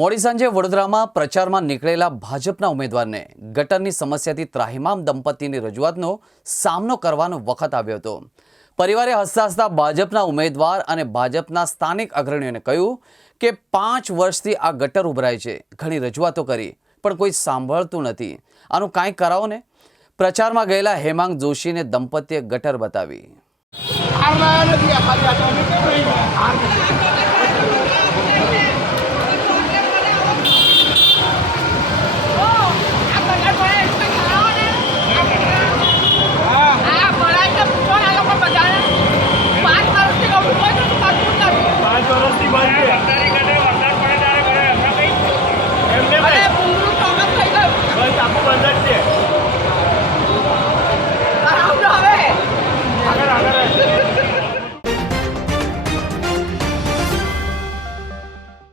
મોડી સાંજે વડોદરામાં પ્રચારમાં નીકળેલા ભાજપના ઉમેદવારને ગટરની સમસ્યાથી ત્રાહિમામ દંપતીની રજૂઆતનો સામનો કરવાનો વખત આવ્યો હતો। પરિવારે હસતા હસતા ભાજપના ઉમેદવાર અને ભાજપના સ્થાનિક અગ્રણીઓને કહ્યું કે 5 વર્ષથી આ ગટર ઉભરાય છે, ઘણી રજૂઆતો કરી પણ કોઈ સાંભળતું નથી, આનું કાંઈ કરાવો ને। પ્રચારમાં ગયેલા હેમાંગ જોશીને દંપતીએ ગટર બતાવી।